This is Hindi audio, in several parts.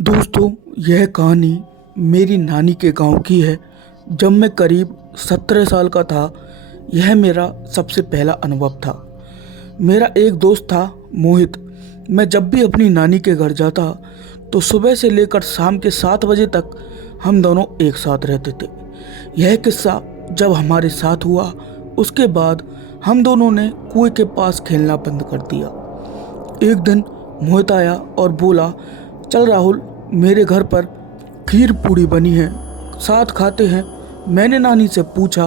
दोस्तों, यह कहानी मेरी नानी के गांव की है। जब मैं करीब 17 साल का था, यह मेरा सबसे पहला अनुभव था। मेरा एक दोस्त था, मोहित। मैं जब भी अपनी नानी के घर जाता तो सुबह से लेकर शाम के 7 बजे तक हम दोनों एक साथ रहते थे। यह किस्सा जब हमारे साथ हुआ, उसके बाद हम दोनों ने कुएं के पास खेलना बंद कर दिया। एक दिन मोहित आया और बोला, चल राहुल, मेरे घर पर खीर पूड़ी बनी है, साथ खाते हैं। मैंने नानी से पूछा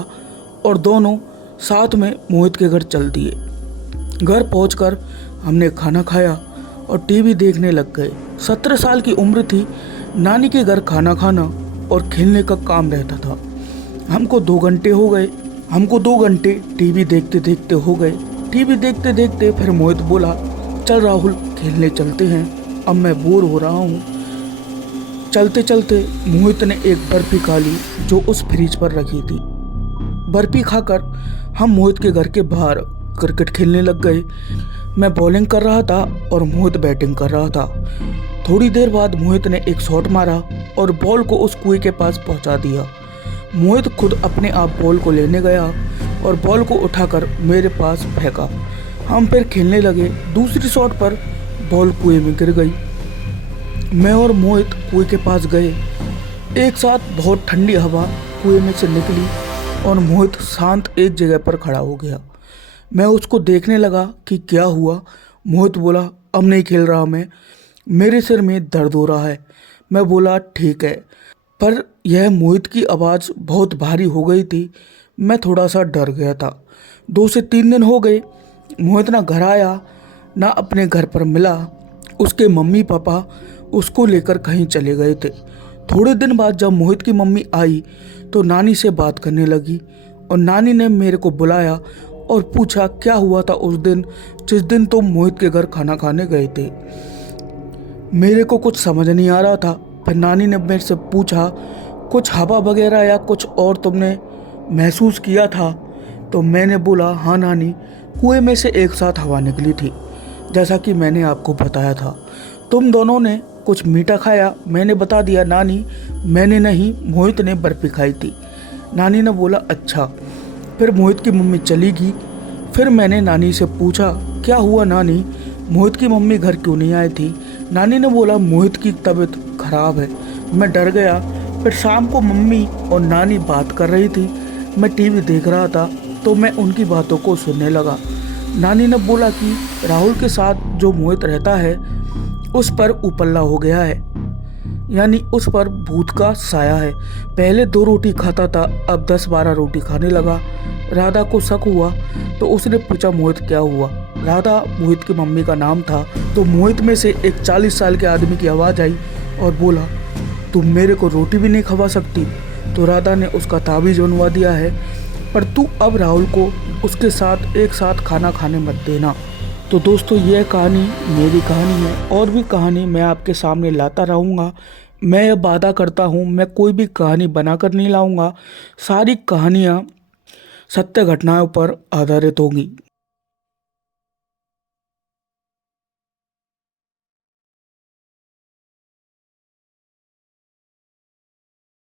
और दोनों साथ में मोहित के घर चल दिए। घर पहुंचकर हमने खाना खाया और टीवी देखने लग गए। 17 साल की उम्र थी। नानी के घर खाना खाना और खेलने का काम रहता था। हमको 2 घंटे टीवी देखते देखते हो गए। टीवी देखते देखते फिर मोहित बोला, चल राहुल, खेलने चलते हैं, अब मैं बोर हो रहा हूँ। चलते चलते मोहित ने एक बर्फी खा ली जो उस फ्रिज पर रखी थी। बर्फी खाकर हम मोहित के घर के बाहर क्रिकेट खेलने लग गए। मैं बॉलिंग कर रहा था और मोहित बैटिंग कर रहा था। थोड़ी देर बाद मोहित ने एक शॉट मारा और बॉल को उस कुएं के पास पहुंचा दिया। मोहित खुद अपने आप बॉल को लेने गया और बॉल को उठाकर मेरे पास फेंका। हम फिर खेलने लगे। दूसरी शॉट पर बॉल कुएं में गिर गई। मैं और मोहित कुएं के पास गए। एक साथ बहुत ठंडी हवा कुएं में से निकली और मोहित शांत एक जगह पर खड़ा हो गया। मैं उसको देखने लगा कि क्या हुआ। मोहित बोला, अब नहीं खेल रहा मैं, मेरे सिर में दर्द हो रहा है। मैं बोला, ठीक है, पर यह मोहित की आवाज़ बहुत भारी हो गई थी। मैं थोड़ा सा डर गया था। 2 से 3 दिन हो गए, मोहित ना घर आया ना अपने घर पर मिला। उसके मम्मी पापा उसको लेकर कहीं चले गए थे। थोड़े दिन बाद जब मोहित की मम्मी आई तो नानी से बात करने लगी और नानी ने मेरे को बुलाया और पूछा क्या हुआ था उस दिन जिस दिन तुम मोहित के घर खाना खाने गए थे। मेरे को कुछ समझ नहीं आ रहा था। फिर नानी ने मेरे से पूछा, कुछ हवा वगैरह या कुछ और तुमने महसूस किया था? तो मैंने बोला, हाँ नानी, कुएं में से एक साथ हवा निकली थी, जैसा कि मैंने आपको बताया था। तुम दोनों ने कुछ मीठा खाया। मैंने बता दिया, नानी मैंने नहीं, मोहित ने बर्फी खाई थी। नानी ने बोला, अच्छा। फिर मोहित की मम्मी चली गई। फिर मैंने नानी से पूछा, क्या हुआ नानी, मोहित की मम्मी घर क्यों नहीं आई थी? नानी ने बोला, मोहित की तबीयत खराब है। मैं डर गया। फिर शाम को मम्मी और नानी बात कर रही थी। मैं टीवी देख रहा था तो मैं उनकी बातों को सुनने लगा। नानी ने बोला कि राहुल के साथ जो मोहित रहता है उस पर उपल्ला हो गया है, यानी उस पर भूत का साया है। पहले 2 रोटी खाता था, अब 10-12 रोटी खाने लगा। राधा को शक हुआ तो उसने पूछा, मोहित क्या हुआ? राधा मोहित की मम्मी का नाम था। तो मोहित में से एक 40 साल के आदमी की आवाज़ आई और बोला, तुम मेरे को रोटी भी नहीं खवा सकती? तो राधा ने उसका ताबीज़ बनवा दिया है, पर तू अब राहुल को उसके साथ एक साथ खाना खाने मत देना। तो दोस्तों, यह कहानी मेरी कहानी है। और भी कहानी मैं आपके सामने लाता रहूँगा। मैं यह वादा करता हूँ, मैं कोई भी कहानी बनाकर नहीं लाऊँगा। सारी कहानियाँ सत्य घटनाओं पर आधारित होंगी।